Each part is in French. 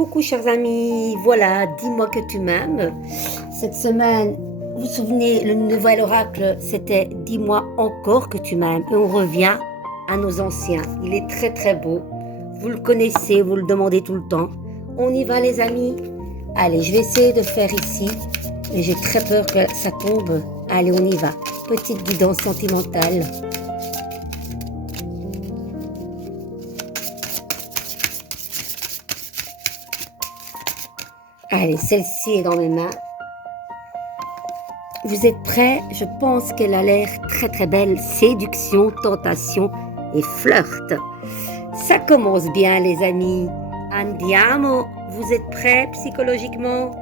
Coucou chers amis, voilà, dis-moi que tu m'aimes. Cette semaine, vous vous souvenez, le nouvel oracle, c'était dis-moi encore que tu m'aimes. Et on revient à nos anciens. Il est très très beau. Vous le connaissez, vous le demandez tout le temps. On y va les amis. Allez, je vais essayer de faire ici, mais j'ai très peur que ça tombe. Allez, on y va. Petite guidance sentimentale. Allez, celle-ci est dans mes mains. Vous êtes prêts? Je pense qu'elle a l'air très très belle. Séduction, tentation et flirt. Ça commence bien les amis. Andiamo. Vous êtes prêts psychologiquement?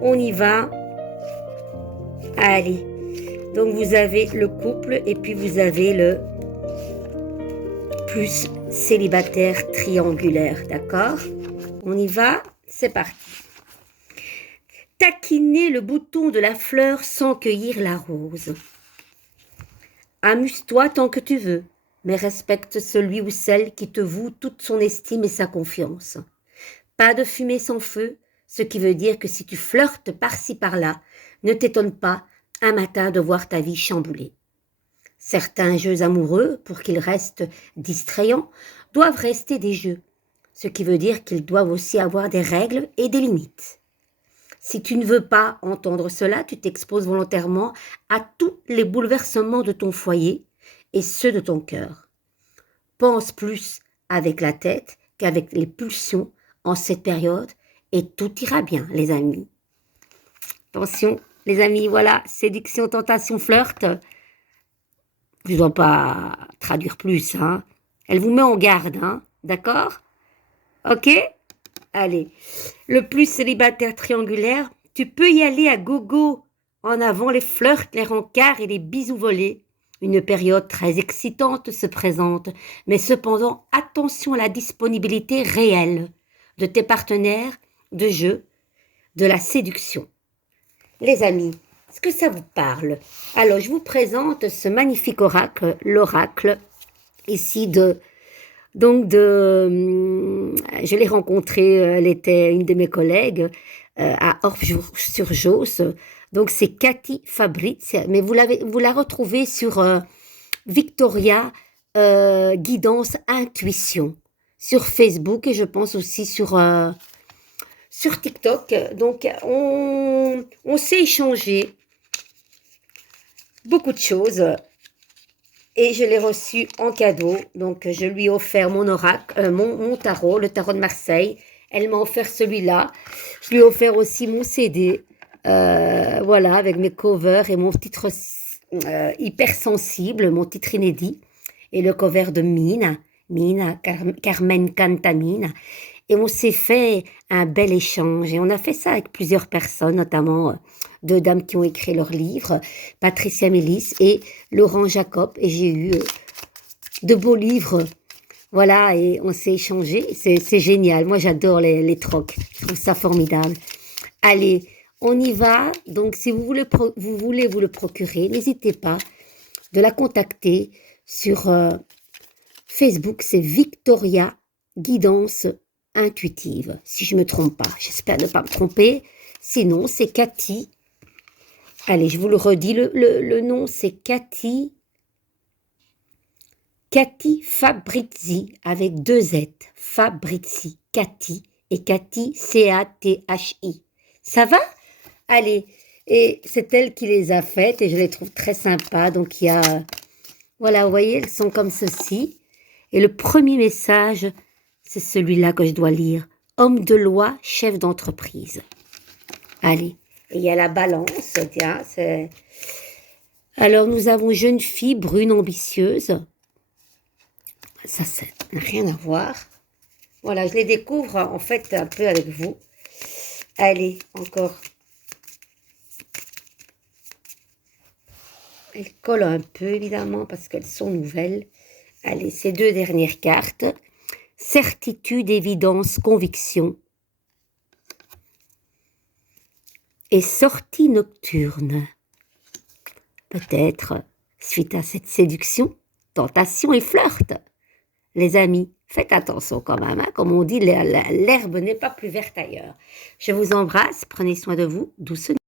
On y va. Allez. Donc vous avez le couple et puis vous avez le plus célibataire triangulaire. D'accord? On y va? C'est parti. Taquiner le bouton de la fleur sans cueillir la rose. Amuse-toi tant que tu veux, mais respecte celui ou celle qui te voue toute son estime et sa confiance. Pas de fumée sans feu, ce qui veut dire que si tu flirtes par-ci par-là, ne t'étonne pas un matin de voir ta vie chamboulée. Certains jeux amoureux, pour qu'ils restent distrayants, doivent rester des jeux, ce qui veut dire qu'ils doivent aussi avoir des règles et des limites. Si tu ne veux pas entendre cela, tu t'exposes volontairement à tous les bouleversements de ton foyer et ceux de ton cœur. Pense plus avec la tête qu'avec les pulsions en cette période et tout ira bien, les amis. Attention, les amis, voilà, séduction, tentation, flirt. Je ne dois pas traduire plus, hein. Elle vous met en garde, hein, d'accord? Ok? Allez, le plus célibataire triangulaire, tu peux y aller à gogo. En avant les flirts, les rencarts et les bisous volés. Une période très excitante se présente, mais cependant, attention à la disponibilité réelle de tes partenaires de jeu, de la séduction. Les amis, est-ce que ça vous parle? Alors, je vous présente ce magnifique oracle, l'oracle ici je l'ai rencontrée, elle était une de mes collègues à Orbe-sur-Josse. Donc c'est Cathy Fabrice, mais vous la retrouvez sur Victoria Guidance Intuition sur Facebook et je pense aussi sur TikTok. Donc on s'est échangé beaucoup de choses. Et je l'ai reçu en cadeau, donc je lui ai offert mon oracle, mon tarot, le tarot de Marseille. Elle m'a offert celui-là. Je lui ai offert aussi mon CD, voilà, avec mes covers et mon titre hypersensible, mon titre inédit, et le cover de Mina, Carmen Cantamina. Et on s'est fait un bel échange. Et on a fait ça avec plusieurs personnes, notamment deux dames qui ont écrit leurs livres, Patricia Mélis et Laurent Jacob. Et j'ai eu de beaux livres. Voilà, et on s'est échangé. C'est génial. Moi, j'adore les trocs. Je trouve ça formidable. Allez, on y va. Donc, si vous voulez vous le procurer, n'hésitez pas de la contacter sur Facebook. C'est Victoria Guidance Intuitive, si je ne me trompe pas. J'espère ne pas me tromper. Sinon, c'est Cathy. Allez, je vous le redis. Le nom, c'est Cathy Fabrizi, avec deux Z. Fabrizi, Cathy. Et Cathy, C-A-T-H-I. Ça va? Allez. Et c'est elle qui les a faites et je les trouve très sympas. Donc, il y a... Voilà, vous voyez, elles sont comme ceci. Et le premier message... C'est celui-là que je dois lire. Homme de loi, chef d'entreprise. Allez. Et il y a la balance. Tiens, c'est... Alors, nous avons jeune fille, brune, ambitieuse. Ça n'a rien à voir. Voilà, je les découvre en fait un peu avec vous. Allez, encore. Elles collent un peu, évidemment, parce qu'elles sont nouvelles. Allez, ces deux dernières cartes. Certitude, évidence, conviction et sortie nocturne. Peut-être, suite à cette séduction, tentation et flirt. Les amis, Faites attention quand même, hein. Comme on dit, l'herbe n'est pas plus verte ailleurs. Je vous embrasse, prenez soin de vous, douce nuit.